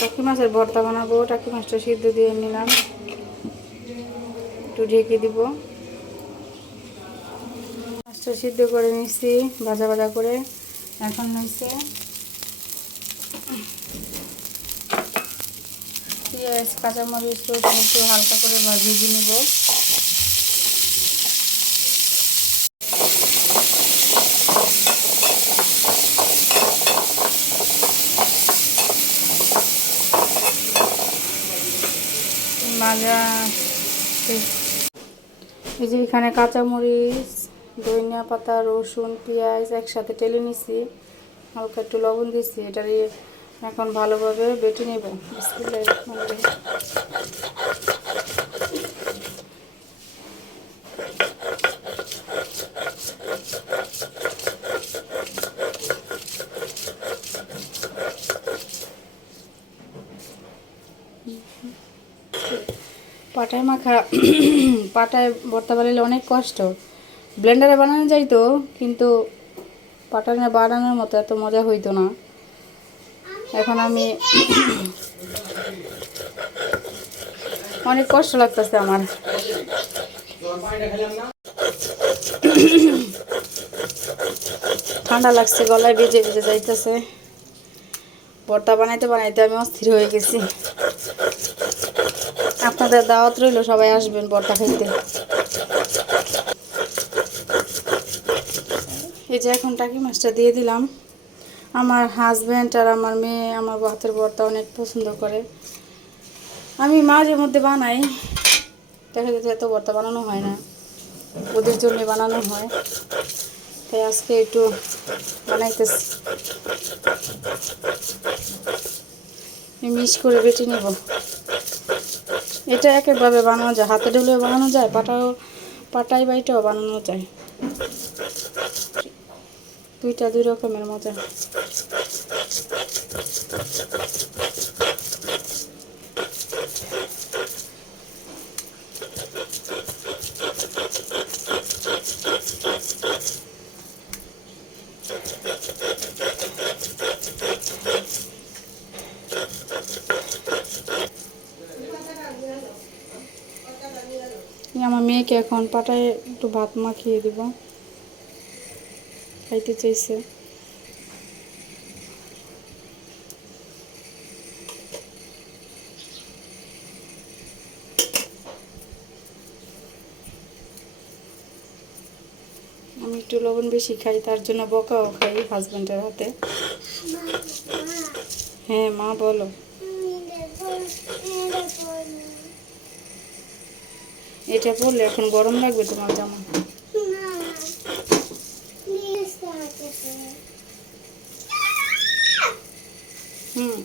টাকি মাছের ভর্তা বানাবো। টাকি মাছটা সিদ্ধ দিয়ে নিলাম, একটু ঢেকে দিব। মাছটা সিদ্ধ করে নিচ্ছি ভাজা ভাজা করে। এখন হয়েছে পেঁয়াজ কাঁচামরিচ একটু হালকা করে ভেজে নিব। ভাজা এই যে এখানে কাঁচামরিচ, ধনিয়া পাতা, রসুন, পেঁয়াজ একসাথে টেলে নিছি, হালকা একটু লবণ দিচ্ছি। এটা এখন ভালোভাবে বেটে নেব। বিসমিল্লাহির রহমানির রহিম। পাটায় মাখা পাটায় ভর্তা বানালে অনেক কষ্ট। ব্লেন্ডারে বানানো যাইতো, কিন্তু পাটায় বানানোর মতো এত মজা হইতো না। এখন আমি অনেক কষ্ট লাগতেছে আমার। ঠান্ডা লাগছে, গলায় বেজে বেজে যাইতেছে। ভর্তা বানাইতে বানাইতে আমি অস্থির হয়ে গেছি। আপনাদের দাওয়াত রইল, সবাই আসবেন ভর্তা খাইতে। এই যে এখন টাকি মাছটা দিয়ে দিলাম। আমার হাজব্যান্ড আর আমার মেয়ে আমার ভাতের ভর্তা অনেক পছন্দ করে। আমি মাঝে মধ্যে বানাই, দেখা যাচ্ছে এত ভর্তা বানানো হয় না, ওদের জন্য বানানো হয়। তাই আজকে একটু বানাইতেছি। মিক্স করে বেটে নেব। এটা এক একভাবে বানানো যায়, হাতে ডলেও বানানো যায়, পাটাই বাইটাও বানানো যায়। দুইটা দুই রকমের মজা। আমার মেয়েকে এখন পাটায় একটু ভাত মাখিয়ে দিব, খাইতে চাইছে। আমি একটু লবণ বেশি খাই, তার জন্য বকাও খাই হাজব্যান্ডের হাতে। হ্যাঁ মা বলো। এটা পরলে এখন গরম লাগবে তোমার জামা। হুম।